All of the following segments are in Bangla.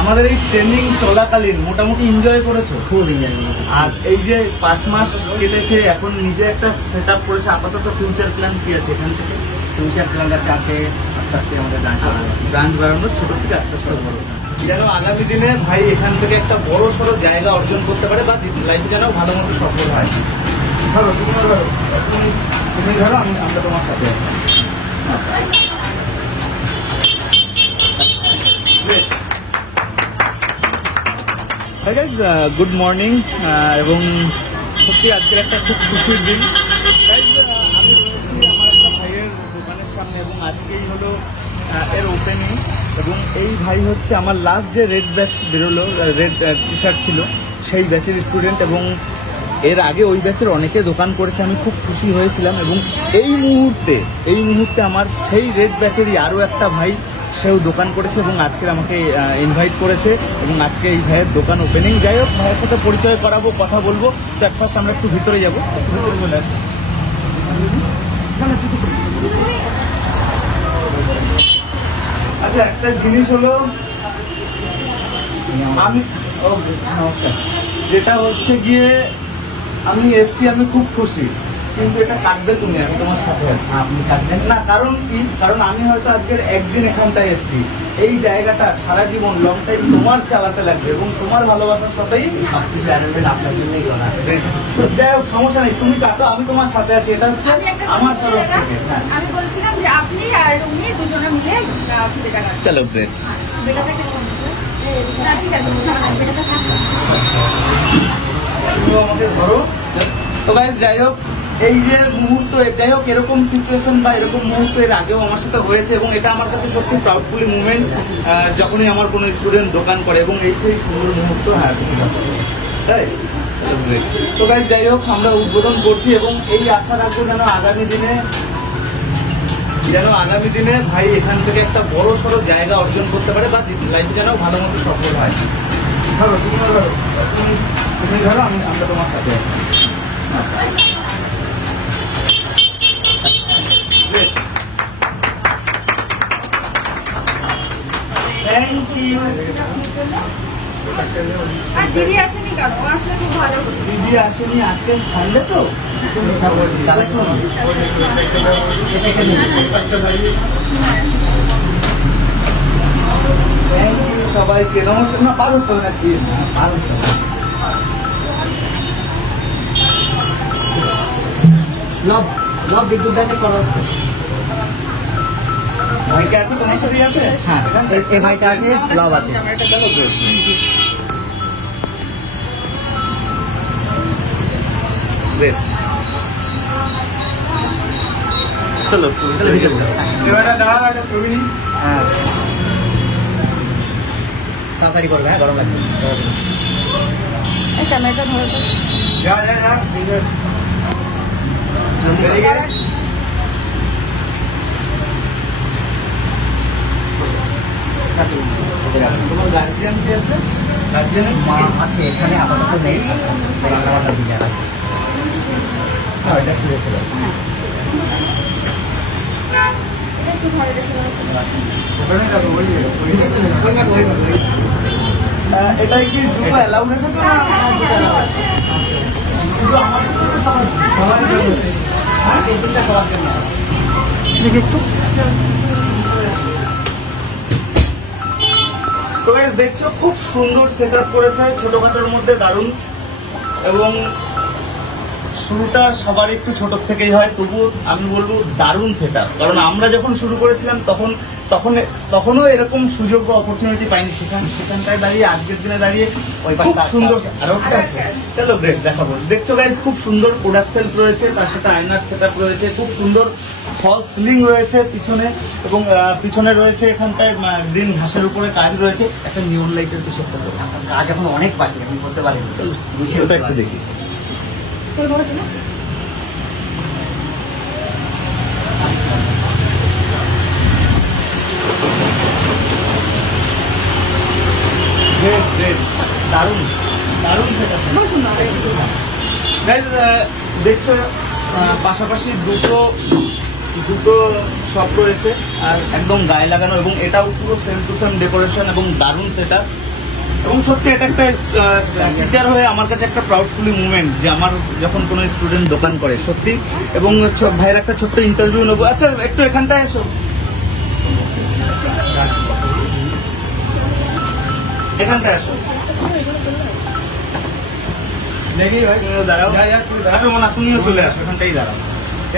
আমাদের এই ট্রেনিং চলাকালীন মোটামুটি এনজয় করেছো? Full enjoy. আর এই যে 5 মাস কেটেছে, এখন নিজে একটা সেট আপ করেছে, আপাতত ফিউচার প্ল্যান কি আছে এখান থেকে? ফিউচার প্ল্যানটা আছে আস্তে আস্তে আমাদের ব্রাঞ্চ বাড়ানো, ছোট থেকে আস্তে আস্তে বড়, যেন আগামী দিনে ভাই এখান থেকে একটা বড় সড়ো জায়গা অর্জন করতে পারে বা লাইফে যেন ভালো মতো সফল হয়। ধরো তুমি ধরো, তুমি ধরো, আমরা তোমার সাথে গুড মর্নিং। এবং সত্যি আজকের একটা খুব খুশির দিন। আমি রয়েছি আমার একটা ভাইয়ের দোকানের সামনে এবং আজকেই হলো এর ওপেনিং। এবং এই ভাই হচ্ছে আমার লাস্ট যে রেড ব্যাচ বেরোলো, রেড টি শার্ট ছিল, সেই ব্যাচের স্টুডেন্ট। এবং এর আগে ওই ব্যাচের অনেকে দোকান করেছে, আমি খুব খুশি হয়েছিলাম। এবং এই মুহূর্তে আমার সেই রেড ব্যাচেরই আরও একটা ভাই, সেও দোকান করেছে এবং আজকে আমাকে ইনভাইট করেছে এবং আজকে এই ভাইয়ের দোকান ওপেনিং। যাই হোক, ভাইয়ের সাথে পরিচয় করাবো, কথা বলবো। তো অ্যাট ফার্স্ট আমরা একটু ভিতরে যাবো। আচ্ছা, একটা জিনিস হলো, আমি নমস্কার, যেটা হচ্ছে গিয়ে আমি এসছি, আমি খুব খুশি, কিন্তু এটা কাটবে তুমি, আমি তোমার সাথে আছি। আপনি কাটবেন না, কারণ কি, কারণ আমি হয়তো আজকের একদিন এখানটায় এসছি, এই জায়গাটা সারা জীবন লং টাইম তোমার চালাতে লাগবে এবং তোমার ভালোবাসার সাথেই সবকিছু অ্যারেঞ্জমেন্ট আপনার জন্যই করা। যাই হোক, সমস্যা নেই, তুমি কাটো, আমি তোমার সাথে আছি। এটা হচ্ছে আমার তরফ থেকে। আমি বলছিলাম যে আপনি আর উনি দুজনে মিলে ফিতে কাটান। চলো গ্রেট। তুমি আমাকে ধরো। তো গাইস, যাই হোক, এই যে মুহূর্ত, যাই হোক, এরকম সিচুয়েশন বা এরকম মুহূর্ত এর আগেও আমার সাথে হয়েছে এবং এটা আমার কাছে সত্যি প্রাউডফুলি মুভমেন্ট, যখনই আমার কোনো স্টুডেন্ট দোকান করে এবং এই সেই সুন্দর মুহূর্ত। হ্যাঁ, তাই। তো গাইস, যাই হোক, আমরা উদ্বোধন করছি এবং এই আশা রাখবো যেন আগামী দিনে ভাই এখান থেকে একটা বড় সড়ো জায়গা অর্জন করতে পারে বা লাইফে যেন ভালো মতো সফল হয়। ধরো তুমি ধরো, তুমি ধরো, আমরা তোমার সাথে আছি। Thank you. আর দিদি আসেনি কেন? ও আসলে খুব ভালো হতো। দিদি আসেনি, আজকে সানডে তো। থ্যাংক ইউ সবাইকে, নমস্কার। না, পার হতো না, কি পার হতো। লব বিদ্যুৎ দাকে করা হচ্ছে। ভাইকে আছে, তোমার সাথেই আছে? হ্যাঁ, এই ভাইটা আছে, লব আছে। চলো ছবি নিই। হ্যাঁ, তাড়াতাড়ি করবে। হ্যাঁ, গরম লাগবে। এই ক্যামেরাটা ধরো তো। যা তোমার গার্জিয়ান কি আছে? গার্জিয়ানের মা আছে এখানে, আপাতত নেই। রান্নাবান্না দিলে আছে। এটা খুলে ফেলো। একটু ঘরে রেখে দাও। এটাই কি জুতো অ্যালাউ রেখেছো না? শুধু আমাদের জন্য, সবার জন্য? আর টেবিলটা করার জন্য একটু। তো গাইস, দেখছো খুব সুন্দর সেট আপ করেছে, ছোটখাটোর মধ্যে দারুণ। এবং শুরুটা সবার একটু ছোট থেকেই হয়, তবু আমি বলবো দারুণ সেট আপ। কারণ আমরা যখন শুরু করেছিলাম তখনও এরকম সুযোগ বা অপরচুনিটি পাইনি। সেখানটায় দাঁড়িয়ে, আজকের দিনে দাঁড়িয়ে খুব সুন্দর। আর ওটা আছে, চলো গ্রেট, দেখাবো। দেখছো গাইস, খুব সুন্দর প্রোডাক্ট সেলফ রয়েছে, তার সাথে আয়নার সেট আপ রয়েছে, খুব সুন্দর ফল সিলিং রয়েছে পিছনে। এবং পিছনে রয়েছে এখানটায় গ্রিন ঘাসের উপরে কাজ রয়েছে, একটা নিয়ন লাইটের কিছু একটা করবো। কাজ এখন অনেক বাকি, আমি করতে পারিনি। ওটা একটু দেখি। দারুণ দারুণ সেটা। দেখছো পাশাপাশি দুটো শপ রয়েছে। আর একদম গায়ে লাগানো, এবং এটাও পুরো সেম টু সেম ডেকোরেশন এবং দারুণ সেটা। এবং সত্যি এটা একটা টিচার হয়ে আমার কাছে একটা প্রাউডফুলি মুভমেন্ট যে আমার যখন কোনো স্টুডেন্ট দোকান করে সত্যি। এবং ভাইয়ের একটা ছোট্ট ইন্টারভিউ নেবো। আচ্ছা একটু এখানটায় এসো, এখানটায় আসো, দাঁড়াও, আসো মনে তুমিও চলে আসো, এখানটাই দাঁড়াও,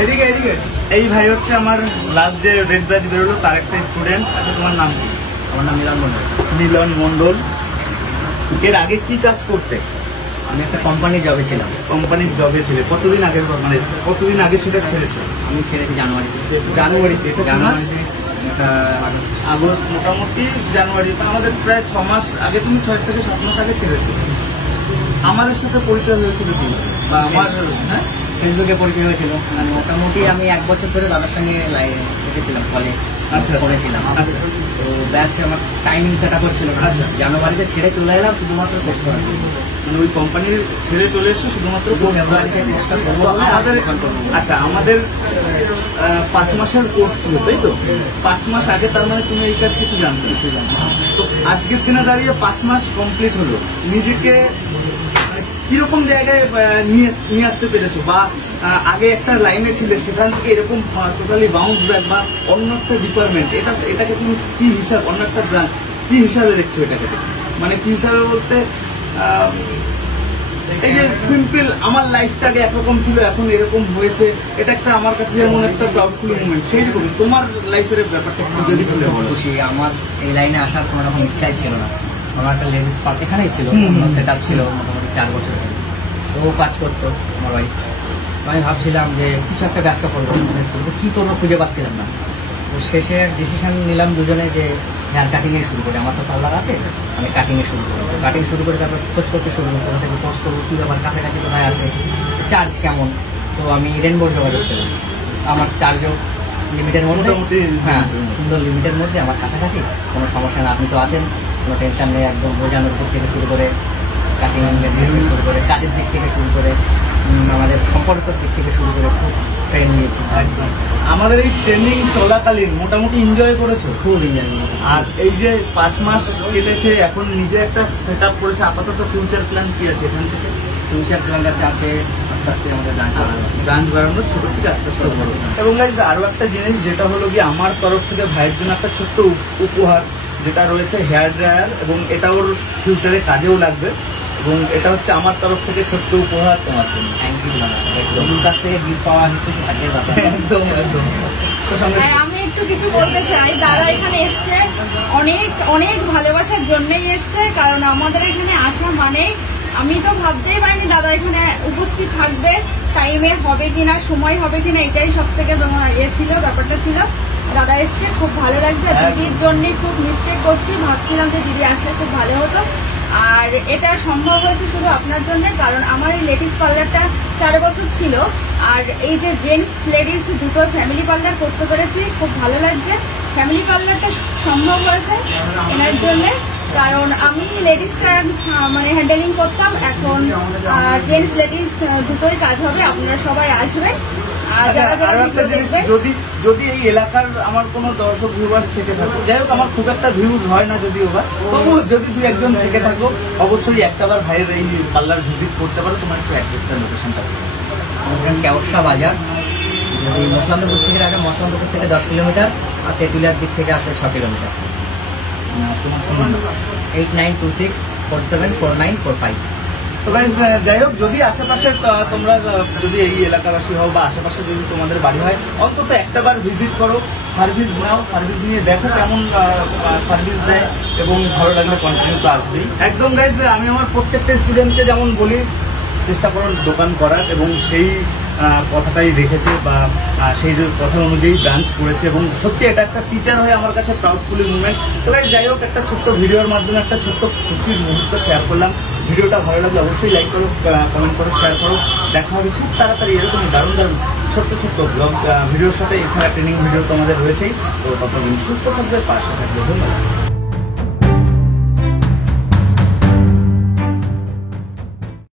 এদিকে এদিকে। এই ভাই হচ্ছে আমার লাস্ট ডে রেড ব্যাচ বেরোলো তার একটা স্টুডেন্ট। আচ্ছা তোমার নাম কি? আমার নাম মিলন মন্ডল। মিলন মন্ডল। এর আগে কি কাজ করতে? আমি একটা কোম্পানির জবে ছিলাম। কোম্পানির জবে ছিলে? কতদিন আগে, মানে কতদিন আগে সেটা ছেড়েছে? আমি ছেড়েছি জানুয়ারিতে। জানুয়ারিতে? জানুয়ারিতে আগস্ট, মোটামুটি জানুয়ারি, আমাদের প্রায় 6 মাস আগে, তুমি 6 থেকে 7 মাস আগে ছেড়েছো। আমাদের সাথে পরিচয় হয়েছিল কি, বা আমার হ্যাঁ ফেসবুকে পরিচয় হয়েছিল। মোটামুটি আমি 1 বছর ধরে দাদার সঙ্গে রেখেছিলাম, ফলে আচ্ছা করেছিলাম। আচ্ছা তো ব্যাচ আমার টাইমিং সেট আপ হচ্ছিল না। আচ্ছা। জানুয়ারিতে ছেড়ে চলে এলাম শুধুমাত্র কোর্স করার জন্য। মানে ওই কোম্পানি ছেড়ে চলে এসছো শুধুমাত্র ফেব্রুয়ারিতে কোর্সটা করবো আমাদের। আচ্ছা আমাদের 5 মাসের কোর্স ছিল তাই তো? 5 মাস আগে, তার মানে তুমি এই কাজ কিছু জানতে? তো আজকের দিনে দাঁড়িয়ে 5 মাস কমপ্লিট হলো, নিজেকে কিরকম জায়গায় নিয়ে আসতে পেরেছো? বা আগে একটা লাইনে ছিলে সেখান থেকে এরকম টোটালি বাউন্স ব্যাক, বা অন্য একটা ডিপার্টমেন্ট, এটাকে তুমি কি হিসাব, অন্য একটা কি হিসাবে দেখছো এটাকে? মানে কি হিসাবে বলতে, এই যে সিম্পল আমার লাইফটাকে একরকম ছিল এখন এরকম হয়েছে, এটা একটা আমার কাছে যেমন একটা প্রাউডফুল মুভমেন্ট। সেইরকম তোমার লাইফের ব্যাপারটা যদি খুলে বলো। খুশি, আমার এই লাইনে আসার কোনো রকম ইচ্ছাই ছিল না। আমার একটা লেডিস পার্ক এখানেই ছিল, অন্য সেট আপ ছিল মোটামুটি 4 বছর। তো ও কাজ করতো আমার বাড়ি। আমি ভাবছিলাম যে কিছু একটা ব্যবসা করবো, কী করবো খুঁজে পাচ্ছিলাম না। তো শেষে ডিসিশন নিলাম দুজনে যে হেয়ার কাটিংয়ে শুরু করি। আমার তো পার্লার আছে, আমি কাটিংয়ে শুরু করি। তো কাটিং শুরু করে তারপর খোঁজ করতে শুরু করি, কোথা থেকে খোঁজ করবো, কী ব্যাপার, কাছাকাছি কোথায় আসে, চার্জ কেমন। তো আমি রেনবোর যোগাযোগ করি। আমার চার্জও লিমিটের মধ্যে, হ্যাঁ সুন্দর লিমিটের মধ্যে, আমার কাছাকাছি, কোনো সমস্যা না, আপনি তো আছেন, কোনো টেনশন নেই। একদম বোঝানোর দিক থেকে শুরু করে, কাটিং দিক থেকে শুরু করে, কাজের দিক থেকে শুরু করে, আমাদের সম্পর্কের দিক থেকে শুরু করে খুব ফ্রেন্ডলি। একদম আমাদের এই ট্রেনিং চলাকালীন মোটামুটি এনজয় করেছো? খুব এনজয়। আর এই যে 5 মাস কেটেছে, এখন নিজে একটা সেট আপ করেছে, আপাতত ফিউচার প্ল্যান কি আছে এখান থেকে? ফিউচার প্ল্যান আছে আস্তে আস্তে আমাদের ব্রাঞ্চ বাড়ানোর, ছোট থেকে আস্তে আস্তে বড়। এবং আরো একটা জিনিস যেটা হলো কি, আমার তরফ থেকে ভাইয়ের জন্য একটা ছোট্ট উপহার যেটা রয়েছে হেয়ার ড্রায়ার, এবং এটা ওর ফিউচারে কাজেও লাগবে, এবং এটা হচ্ছে আমার তরফ থেকে ছোট্ট উপহার তোমার জন্য। Thank you. ওর কাছ থেকে গিফট পাওয়া একটু ভাগ্যের ব্যাপার। একদম একদম। আর আমি একটু কিছু বলতে চাই, দাদা এখানে এসছে অনেক অনেক ভালোবাসার জন্যই এসছে। কারণ আমাদের এখানে আসা মানে আমি তো ভাবতেই পারিনি দাদা এখানে উপস্থিত থাকবে, টাইমে হবে কিনা, সময় হবে কিনা, এটাই সব থেকে ছিল, ব্যাপারটা ছিল। দাদা এসছে, খুব ভালো লাগছে। দিদির জন্য খুব মিস্টেক করছি, ভাবছিলাম যে দিদি আসলে খুব ভালো হতো। আর এটা সম্ভব হয়েছে শুধু আপনার জন্য, কারণ আমার এই লেডিস পার্লারটা 4 বছর ছিল। আর এই যে জেন্টস লেডিস দুটো ফ্যামিলি পার্লার করতে পেরেছি, খুব ভালো লাগছে। ফ্যামিলি পার্লারটা সম্ভব হয়েছে এনার জন্যে, কারণ আমি লেডিসটা মানে হ্যান্ডেলিং করতাম, এখন জেন্টস লেডিস দুটোই কাজ হবে। আপনারা সবাই আসবেন, আর যারা যারা ভিডিও দেখবেন। যদি এই এলাকার আমার কোনো দর্শক ভিউয়ার্স থেকে থাকো, যাই হোক আমার খুব একটা ভিউজ হয় না যদিও বা, তবুও যদি 2-1 থেকে থাকো, অবশ্যই একটাবার ভাইয়ের এই পার্লার ভিজিট করতে পারো। তোমার একটু অ্যাড্রেসটা, লোকেশনটা কেওড়া বাজার। যদি মসলান্দপুর থেকে আসে, মসলান্দপুর থেকে 10 কিলোমিটার, আর তেঁতুলিয়ার দিক থেকে আসলে 6 কিলোমিটার। 8926474945। তো গাইস যাই হোক, যদি আশেপাশে তোমরা যদি এই এলাকাবাসী হও বা আশেপাশে যদি তোমাদের বাড়ি হয়, অন্তত একটাবার ভিজিট করো, সার্ভিস নাও, সার্ভিস নিয়ে দেখো কেমন সার্ভিস দেয়, এবং ভালো লাগলে কন্টিনিউ তো আসবেই। একদম গাইস, আমি আমার প্রত্যেকটা স্টুডেন্টকে যেমন বলি, চেষ্টা করো দোকান করার, এবং সেই কথাটাই রেখেছে, বা সেই কথা অনুযায়ী ব্রাঞ্চ করেছে, এবং সত্যি এটা একটা টিচার হয়ে আমার কাছে প্রাউডফুলি মুভমেন্ট। তো গাইস যাই হোক, একটা ছোট্ট ভিডিওর মাধ্যমে একটা ছোট্ট খুশির মুহূর্ত শেয়ার করলাম। ভিডিওটা ভালো লাগলে অবশ্যই লাইক করো, কমেন্ট করো, শেয়ার করো। দেখা হবে খুব তাড়াতাড়ি এরকম দারুণ দারুণ ছোট্ট ছোট্ট ব্লগ ভিডিওর সাথে। এছাড়া ট্রেনিং ভিডিও তো আমাদের রয়েছেই। তো ততদিন সুস্থ থাকবে, পাশে থাকবে। ধন্যবাদ।